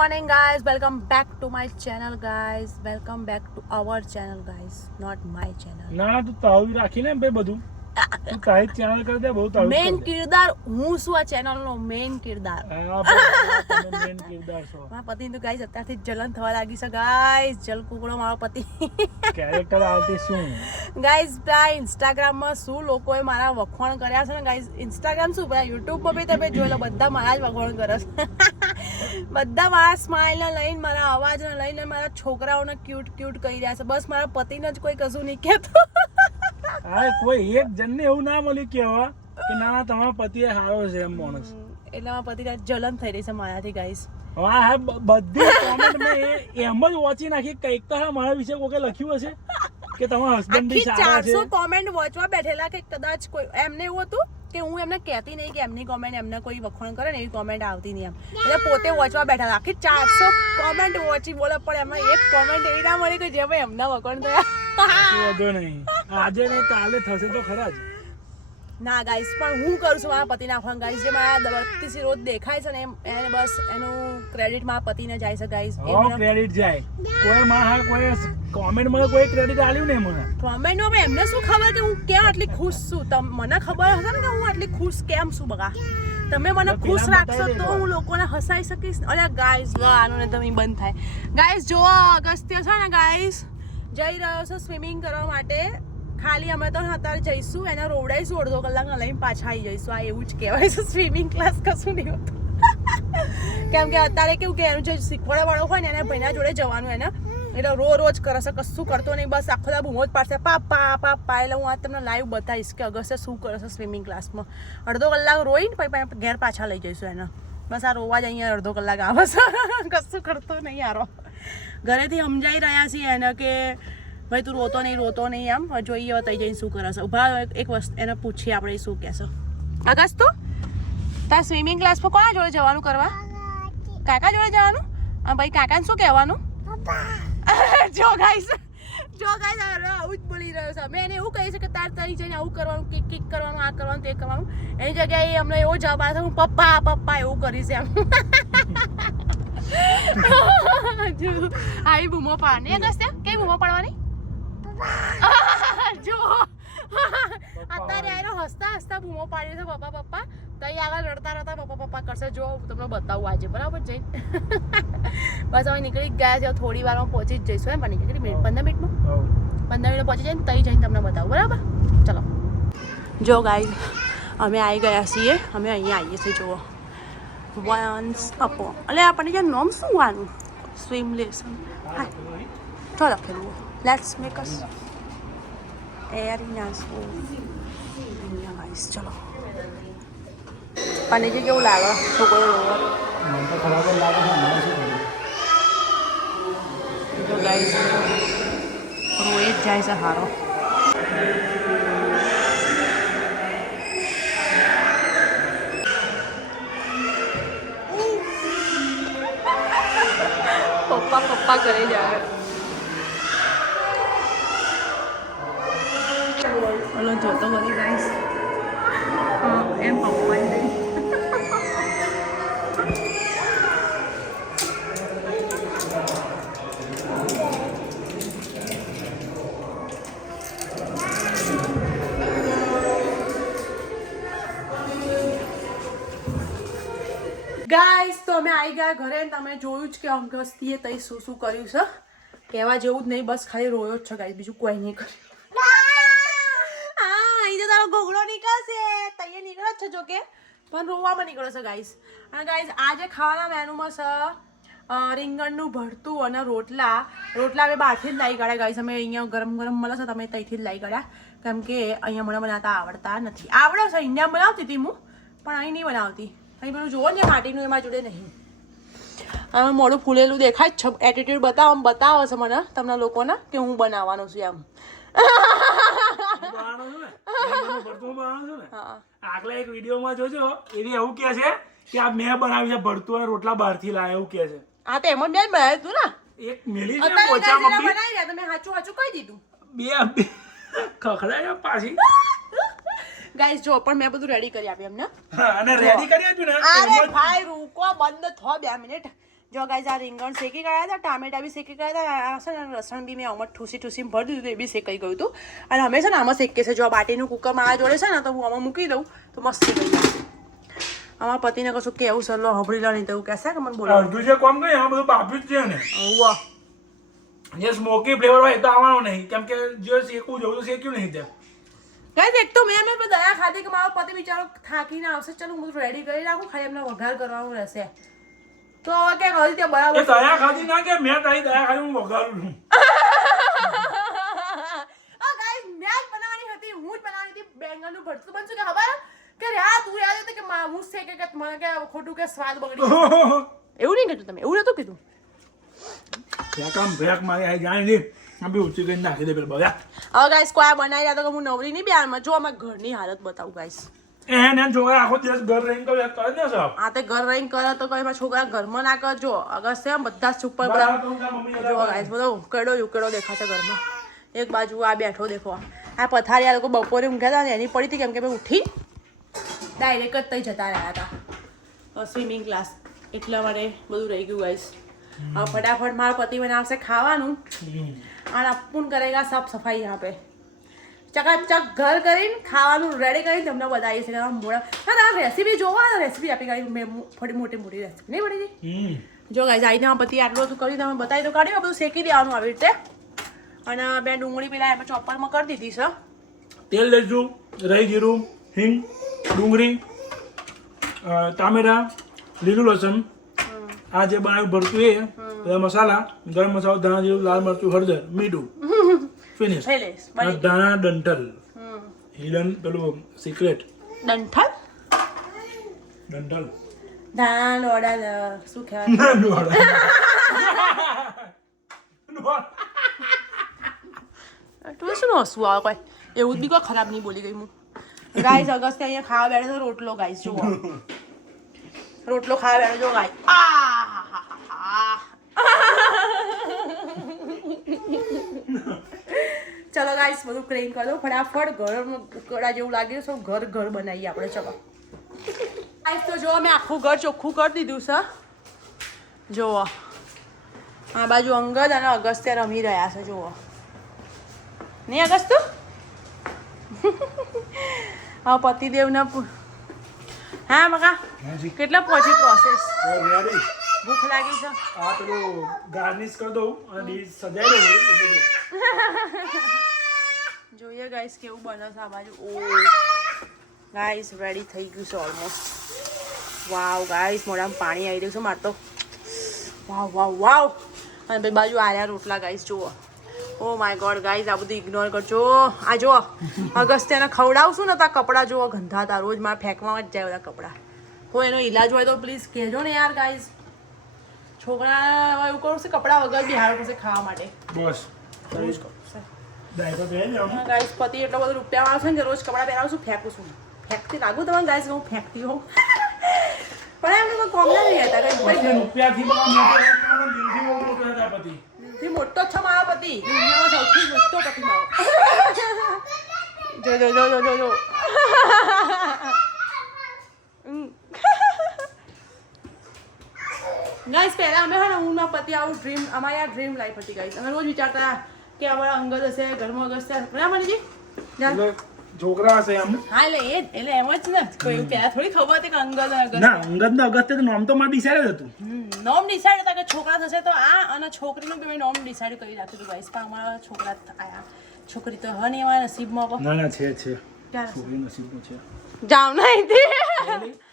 morning guys, welcome back to my channel guys, welcome back to our channel guys, not my channel. ના તું તાવી રાખીને બે બધું તું તારી ચેનલ કરી દે બહુ તાવી મેઇન કિરદાર હું છું આ ચેનલ નો મેઇન કિરદાર. તમે મેઇન કિરદાર છો. મારા પતિ તો ગાઈસ અત્યારથી જલન થવા લાગી છે ગાઈસ. જલ કુકડો મારો પતિ કેરેક્ટર આર્ટિસ્ટ શું ગાઈસ. પ્રાય ઇન્સ્ટાગ્રામ માં શું લોકોએ મારા વખોણ કર્યા છે ને ગાઈસ. ઇન્સ્ટાગ્રામ શું બધા યુટ્યુબ પર બી તમે જોઈ લો, બધા મારા જ વખોણ કરે છે. બધા મારા સ્માઇલ ને લઈને, મારા અવાજ ને લઈને, મારા છોકરાઓને ક્યુટ ક્યુટ કહી રહ્યા છે. બસ મારા પતિને જ કોઈ કશું નહીં કહેતો. હા, કોઈ એક જણને એવું ના મળ્યું કેવા કે ના તમારો પતિ સારો છે એમ માણસ. એટલે મારા પતિને જલન થઈ રહી છે મારાથી ગાઈસ. હા હા, બધી કોમેન્ટ મેં એમ જ વાંચી નાખી. કંઈક તો મારા વિશે કોઈ લખ્યું હશે કે તમારા હસબન્ડ બી સારા છે. 400 કોમેન્ટ વાંચવા બેઠેલા કે કદાચ કોઈ એમને એવું હતું કે હું એમને કહેતી નહીં કે એમની કોમેન્ટ એમને કોઈ વખોણ કરે ને એવી કોમેન્ટ આવતી નહીં એમ. એટલે પોતે વાંચવા બેઠા. આખી 400 કોમેન્ટ વાંચી બોલે પણ એમાં એક કોમેન્ટ એવી ના મળી કે જેમાં એમના વખોણ થયા. વાંધો નહીં, આજે નહીં કાલે થશે તો ખરા જ. ના ગાઈસ, પણ હું કરું છું મારા પતિના વખોણ ગાઈસ. જે મારા બત્તીસી રોજ દેખાય છે ને એને બસ એનું ક્રેડિટ મારા પતિને જાય છે ગાઈસ. ક્રેડિટ જાય કોઈ માં. હા, કોઈ કોમેન્ટમાં કોઈ ક્રેડિટ આલ્યું નહીં મને. કોમેન્ટમાં પણ એમને શું ખબર કે હું કેમ આટલી ખુશ છું. મને ખબર હશે ને કે હું આટલી ખુશ કેમ છું. બગા તમે મને ખુશ રાખશો તો હું લોકોને હસાઈ શકીશ. અરે ગાઈસ, આનું ને તમે બંધ થાય ગાઈસ. જો અગસ્ત્ય છે ને ગાઈસ જઈ રહ્યો છે સ્વિમિંગ કરવા માટે. ખાલી અમે તો અત્યારે જઈશું, એને રોવડાઈશું, અડધો કલાક લઈને પાછા આવી જઈશું. આ એવું જ કહેવાય છે સ્વિમિંગ ક્લાસ, કશું નહીં હોતું. કેમ કે અત્યારે કેવું કે એનું જે શીખવાડવા વાળો હોય ને એને ભાઈના જોડે જવાનું. એને એટલે રોજ કરે છે, કશું કરતો નહીં, બસ આખો દા બૂમો જ પાડશે પાપા પાપા. એટલે હું આ તમને લાઈવ બતાવીશ કે અગસ્ત્ય શું કરે છે સ્વિમિંગ ક્લાસમાં. અડધો કલાક રોઈને પછી ઘેર પાછા લઈ જઈશું એને. બસ આ રોવા જ અહીંયા અડધો કલાક આવે છે, કશું કરતો નહીં યારો. ઘરેથી સમજાઈ રહ્યા છીએ એને કે ભાઈ તું રોતો નહીં એમ. જોઈએ તઈ જઈને શું કરે છે. ઉભા એક વસ્તુ એને પૂછીએ આપણે શું કહેશો. અગસ્ત તું તાર સ્વિમિંગ ક્લાસમાં કોના જોડે જવાનું કરવા? કાકા જોડે જવાનું? ભાઈ કાકાને શું કહેવાનું? જો ગાઈસ આવું જ બોલી રહ્યો છે. મેં એને એવું કહી છે કે તાર તઈ જઈને આવું કરવાનું, કિક કરવાનું, આ કરવાનું, તે કરવાનું. એની જગ્યાએ અમને એવો જવાબ આવે છે હું પપ્પા પપ્પા એવું કરીશ એમ. આવી બૂમો પાડની અગસ્ત્ય. કઈ બૂમો પાડવાની? જો અત્યારે આનો હસતા હસતા બૂમો પાડ્યો છે પપ્પા પપ્પા. તઈ આગળ રડતા પપ્પા પપ્પા કરશે. જો તમને બતાવું આજે બરાબર જઈને. બસ હવે નીકળી ગયા છે, થોડી વારમાં પહોંચી જ જઈશું. એમ પણ કેટલી મિનિટ? 15 મિનિટમાં 15 મિનિટ પહોંચી જાય ને તઈ જઈને તમને બતાવું બરાબર. ચલો જો ગાઈસ અમે આવી ગયા છીએ. અમે અહીંયા આવીએ છીએ. જુઓ વન્સ અપો એટલે આપણને જ્યાં નોમ શું આનું સ્વિમ લેસન. હા તો લખેલું લેટ્સ મેક અસ એરિનાસ. અહીંયા ગાઈસ ચલો. અને જે કેવું લાગે છોકરો મને તો ખરાબ જ લાગે છે. મને શું ખબર. જો ગાઈસ રોએ જ જાય છે હારો. પપ્પા પપ્પા કરે જાય. ઓલો જોતો કરી ગાઈસ. એમ પપ્પા નહીં. ગાઈસ તો અમે આવી ગયા ઘરે. તમે જોયું જ કે અગસ્ત્યએ તઈ શું શું કર્યું છે. કહેવા જેવું જ નહીં, બસ ખાલી રોયો જ છે ગાઈસ, બીજું કોઈ નહીં કર્યું. તારો ઘોઘડો નીકળશે. તૈયાર નીકળે છે જો કે, પણ રોવામાં નીકળે છે ગાઈસ. અને ગાઈસ આજે ખાવાના મેનુમાં છે રીંગણનું ભરતું અને રોટલા. અમે બહારથી જ લાવી કાઢ્યા ગાઈસ. અમે અહીંયા ગરમ મળે છે, તમે ત્યાંથી જ લાવી કાઢ્યા. કેમ કે અહીંયા મને બનાવતા આવડતા નથી. આવડે છે, ઇન્ડિયા બનાવતી હતી હું, પણ અહીં નહીં બનાવતી. અહીં પેલું જુઓ ને માટીનું, એમાં જોડે નહીં. હવે મોડું ફૂલેલું દેખાય જ છે. એટીટ્યુડ બતાવો છે મને તમને લોકોને કે હું બનાવવાનું છું એમ. આગલા એક વિડીયોમાં જોજો એવી એવું કે છે કે આ મેં બનાવી છે ભરતું અને રોટલા બહારથી લાયા એવું કે છે. હા તો એમાં બેન બનાવ્યું તું ને. એક મેલી છે પોચા મમ્મી બનાવી રહ્યા. તમે સાચું કહી દીધું. બે ખખડાય પાછી. ગાઈસ જો પણ મેં બધું રેડી કરી આપ્યું એમને. અને રેડી કરી આપ્યું ને. અરે ભાઈ રૂકો બંધ થો 2 મિનિટ. જો ગાઈઝ આ રીંગણ શેકી ગયા હતા, ટામેટા બી શેકી ગયા હતા, આ છે ને લસણ બી મેં આમાં ઠૂસી ભરી દીધું, એ બી શેકાઈ ગયું હતું. અને અમે છે ને આમાં શેકીએ છીએ. જો આ બાટીનું કુકર મારા જોડે છે ને, તો હું આમાં મૂકી દઉં તો મસ્ત શેકાઈ જાય. અમારા પતિને કશું કેવું સલો હબડી લો નહીં તો એવું કહેશે કે મને બોલો અડધું છે કોમ કઈ આ બધું બાફ્યું જ છે ને. વાહ જે સ્મોકી ફ્લેવર હોય એ તો આવવાનો નહીં, કેમ કે જે શેકવું જોવું તો શેક્યું નહીં ત્યાં. ગાઈઝ એક તો મેં દયા ખાધી કે મારો પતિ બિચારો થાકીને આવશે. ચાલો હું રેડી કરી રાખું, ખાલી એમને વઘાર કરવાનું રહેશે. તો હવે ક્યાંક હજી ત્યાં બરાબર એ દયા ખાધી ના કે મેં તારી દયા ખાધી હું વઘારું છું. ગાઈઝ મેં જ બનાવવાની હતી, હું જ બનાવવાની હતી. બેંગનનું ભરતું બનશું કે ખબર કે યાર તું યાદ હતું કે હું છે કે મને કે ખોટું કે સ્વાદ બગડી એવું નહીં કીધું તમે, એવું નતું કીધું. ભેક મારી આવી જાય નહીં આમ બી ઊંચી કરીને નાખી દે પેલા બધા. હવે ગાઈઝ કોઈ બનાવી રહ્યા તો કે હું નવરી નહીં બિહારમાં. જો અમે ઘરની હાલત બતાવું ગાઈઝ. એને છોકરા આખો દિવસ ઘર રહીને કરે ને સાહેબ. આ તે ઘર રહીને કરે તો કોઈ છોકરા ઘરમાં ના કરજો. અગર છે બધા સુપર બધા જો ગાઈઝ બધો ઉકેડો ઉકેડો દેખાશે ઘરમાં. એક બાજુ આ બેઠો દેખો, આ પથારી આ લોકો બપોરે ઊંઘ્યા હતા ને એની પડી હતી કેમ કે મેં ઉઠી ડાયરેક્ટ જ તઈ જતા રહ્યા હતા સ્વિમિંગ ક્લાસ, એટલા માટે બધું રહી ગયું ગાઈઝ. હવે ફટાફટ મારા પતિ બનાવશે ખાવાનું અને અપૂન કરેગા સાફ સફાઈ यहाँ पे. ચકાચક ઘર કરીને ખાવાનું રેડી કરીને તમને બતાવીએ છીએ મોડા. હા આ રેસીપી જોવા રેસીપી આપી કાઢી મેં થોડી મોટી રેસીપી નહીં પડી. જો ગાઈઝ આઈને પતિ આટલું બધું કર્યું તમે બતાવી તો કાઢ્યું, બધું શેકી દેવાનું આવી રીતે. અને બે ડુંગળી પેલા એમાં ચોપરમાં કરી દીધી છે. તેલ લેજો, રાઈ જીરું, હિંગ, ડુંગળી, ટામેટા, લીલું લસણ, આ જે બનાવ્યું ભરતું એ બધા મસાલા, ગરમ મસાલો, ધાણા જીરું, લાલ મરચું, હળદર, મીઠું, ફિનિશ. ધાણા ડંઠલ, હિડન પેલું સિક્રેટ ડંઠલ ધાણા ઓડા શું કહેવાય તું શું હસવું આવે કોઈ એવું જ બી કોઈ ખરાબ નહીં બોલી ગઈ હું. ગાઈઝ અગસ્ત્ય અહીંયા ખાવા બેઠો તો રોટલો ગાઈઝ જુઓ, રોટલો ખાવા બેઠો જો ગાઈઝ. ચલો ગાઈઝ બધું ક્લીન કરી દો ફટાફટ. ઘરમાં ઉકળા જેવું લાગે છે, ઘર બનાવીએ આપણે. ચલો ગાઈઝ તો જો મેં આખું ઘર ચોખ્ખું કરી દીધું છે. જુઓ આ બાજુ અંગદ અને અગસ્ત્ય રમી રહ્યા છે. જુઓ નહીં અગસ્તુ? હા પતિદેવને હા મકા કેટલા પહોંચી પ્રોસેસ? ભૂખ લાગી છે. આ પેલું ગાર્નિશ કરી દઉં અને ડીશ સજાઈ દઉં એટલે જોઈએ ગાઈસ કેવું બને છે આ બાજુ. ઓ ગાઈસ રેડી થઈ ગયું છે ઓલમોસ્ટ. વાવ ગાઈસ મોઢામાં પાણી આવી રહ્યું છે મારે તો. વાવ વાવ વાવ. અને બે બાજુ આર્યા રોટલા ગાઈસ જુઓ. ઓ માય ગોડ ગાઈસ આ બધું ઇગ્નોર કરજો. આ જો અગસ્ત્યને ખવડાવશું ને તો આ કપડાં જુઓ ગંધાતા, રોજ મારે ફેંકવામાં જ જાય બધા કપડાં. કોઈ એનો ઈલાજ હોય તો પ્લીઝ કહેજો ને યાર ગાઈસ. છોકરા એવું કરું છે કપડાં વગર બી હારું પડશે ખાવા માટે. બસ રોજ કરું છે ગાઈસ. પતિ એટલો બધો રૂપિયા આવશે ને કે રોજ કપડાં પહેરાવું છું ફેંકું છું. ફેંકતી લાગુ તમને ગાઈસ હું ફેંકતી હોઉં પણ એમને કોઈ કોમ ના નહીં હતા રૂપિયાથી મોટો છે મારો પતિ, દુનિયામાં સૌથી મોટો પતિ મારો. જો જો જો જો જો જો ગાઈસ પહેલા અમે હા હું ના પતિ આવું ડ્રીમ અમારી આ ડ્રીમ લાઈફ હતી ગાઈસ. અમે રોજ વિચારતા કે અમારા અંગદ હશે ઘરમાં અગસ્ત્ય બરાબર મનીજી છોકરા હશે એમ. હા એટલે એમ જ ને કોઈ પહેલા થોડી ખબર હતી કે અંગદ ના અંગદ ને અગસ્ત્ય તો નામ તો મારે ડિસાઈડ હતું. નોમ ડિસાઈડ હતા કે છોકરા થશે તો આ અને છોકરીનું બી મેં નોમ ડિસાઈડ કરી રાખ્યું હતું ગાઈસ. પણ અમારા છોકરા આયા. છોકરી તો હ નહીં અમારા નસીબમાં. ના ના છે છોકરી નસીબમાં છે. જાવ નહીં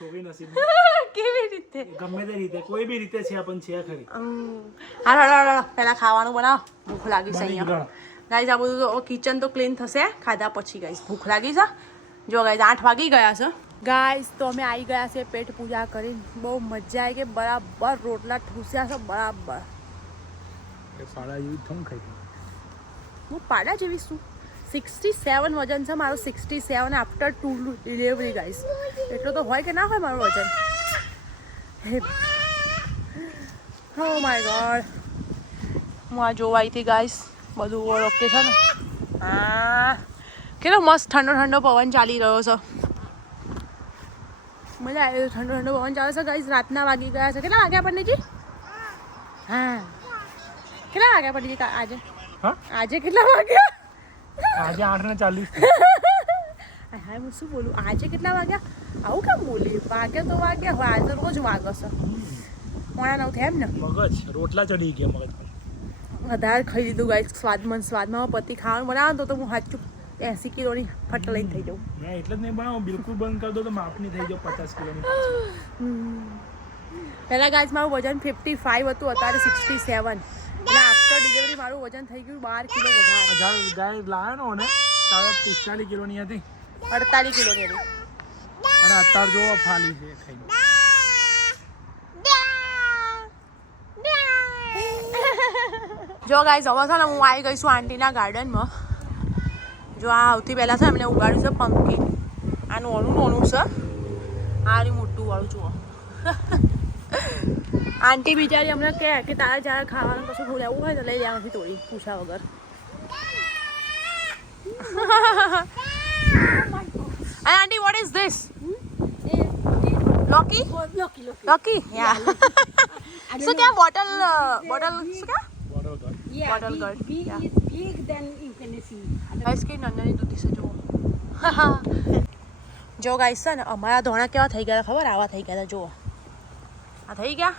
છોકરી નસીબમાં કેવી રીતે ગમે તે રીતે કોઈ બી રીતે છે પણ છે ખરી. હા પહેલા ખાવાનું બનાવ, ભૂખ લાગી છે અહીંયા ગાઈઝ. આ બધું તો કિચન તો ક્લીન થશે ખાધા પછી ગાઈઝ. ભૂખ લાગી છે જો ગાઈઝ 8 વાગી ગયા છે ગાઈઝ. તો અમે આવી ગયા છે પેટ પૂજા કરીને. બહુ મજા આવી ગઈ. બરાબર રોટલા ઠૂસ્યા છે બરાબર. પાડા જેવી થમ ખાઈ હું પાડા જેવી શું 67 વજન છે મારું. 67 આફ્ટર 2 ડિલિવરી ગાઈઝ. એટલો તો હોય કે ના હોય મારું વજન? Oh my God. હું આ જોવા આવી હતી ગાઈઝ. બધું ઓકે છે ને. હા કેટલો મસ્ત ઠંડો ઠંડો પવન ચાલી રહ્યો છે. મજા આવી. ઠંડો ઠંડો પવન ચાલે છે ગાઈઝ. રાતના વાગી ગયા છે. કેટલા વાગ્યા આપણને જી? હા કેટલા વાગ્યા પડી ગઈ આજે? હા આજે કેટલા વાગ્યા? આજે 8:40. હા હું શું બોલું? આજે કેટલા વાગ્યા? આવું કેમ બોલી? વાગ્યા તો વાગ્યા હોય, આજે તો રોજ વાગે છે. 8:09 થયા એમ ને? મગજ રોટલા ચડી ગયા મગજ પર. વધારે ખાઈ લીધું ગાઈસ. સ્વાદમાં પતિ ખાવાનું બનાવો તો હું સાચું 80 કિલોની ફટ લઈને થઈ જાઉં. મેં એટલે જ નહીં બનાવું, બિલકુલ બંધ કરી દો તો માપની થઈ જાવ 50 કિલોની. પહેલાં ગાઈસ મારું વજન 55 હતું, અત્યારે 67. એટલે આફ્ટર ડિલિવરી મારું વજન થઈ ગયું 12 કિલો વધારે. ગાય લાવ્યો ને ત્યારે 45 કિલોની હતી, 48 કિલોની હતી. અને અત્યારે જો ફાલી છે ખાઈને. જો ગાઈસ હવે છે ને હું આવી ગઈ છું આંટીના ગાર્ડનમાં. જો આ સૌથી પહેલાં છે એમને ઉગાડ્યું છે પંપકિન. આ નાનું છે, આ મોટું વાળું જુઓ. આંટી બિચારી અમને કહે કે તારે જ્યારે ખાવાનું કશું લેવું હોય તો લઈ લેવાથી તોડી પૂછા વગર. And auntie, what is this? Loki? Loki? Yeah. So क्या bottle શું क्या? Bottle gourd. Yeah. Big than you can see. Guys કે નાની દૂધી છે જુઓ. જો ગાઈસ છે ને અમારા ધોણા કેવા થઈ ગયા ખબર? આવા થઈ ગયા જુઓ. આ થઈ ગયા.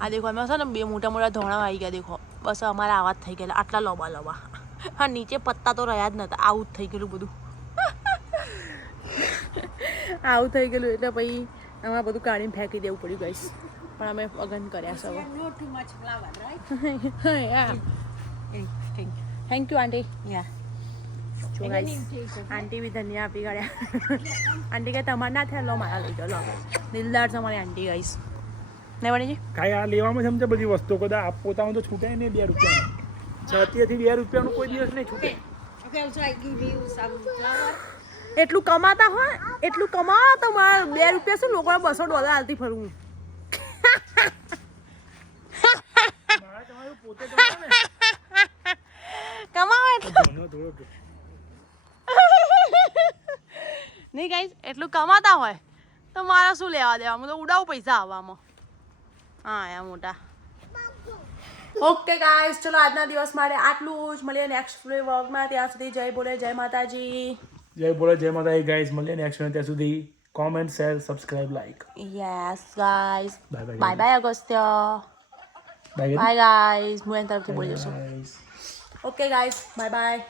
આ દેખો એમાં છે ને બે મોટા મોટા ધોણા આવી ગયા દેખો. બસ અમારા આવા જ થઈ ગયા, આટલા લોબા લોબા. હા નીચે પત્તા તો રહ્યા જ નતા, આવું જ થઈ ગયેલું બધું. આવું થઈ ગયેલું એટલે પછી આમાં બધું કાઢીને ફેંકી દેવું પડ્યું ગાઈસ. પણ અમે અગન કર્યા છે હવે. Not too much flour, right? Thank you aunty. Yeah જો ગાઈસ આંટી બી ધનિયા આપી કાઢ્યા. આંટી કે તમારે ના થાય લો મારા લઈ જાઓ. લો દિલદાર છે અમારી આંટી ગાઈસ. નહીં બની કાંઈ આ લેવામાં સમજે બધી વસ્તુ કદા આપ પોતાનું તો છૂટે નહીં 2 રૂપિયાનું. 6 થી 2 રૂપિયાનું કોઈ દિવસ નહીં છૂટે. Okay, also I give you some flour. એટલું કમાતા હોય એટલું કમાવો તો મારે 2 રૂપિયા શું લોકોને $200 હાલતી ફરવું. મારે તમારું પોતે કમાવો ને. કમાવો એટલે થોડો નહીં ગાઈસ, એટલું કમાતા હોય તો મારે શું લેવા દેવા? હું તો ઉડાવું પૈસા આવવામાં. હા યા મોટા. ઓકે ગાઈસ, ચલો આજના દિવસ માટે આટલું જ. મળીએ નેક્સ્ટ વ્લોગમાં. ત્યાં સુધી જય બોલે, જય માતાજી. જય બોલે જય માતા ગાઈઝ. મળીએ નેક્સ્ટ ટાઈમ. ત્યાં સુધી comment share subscribe like. Yes guys, bye bye bye Agastya. Bye guys, હું એની તરફથી બોલી જશું. Okay guys, bye bye.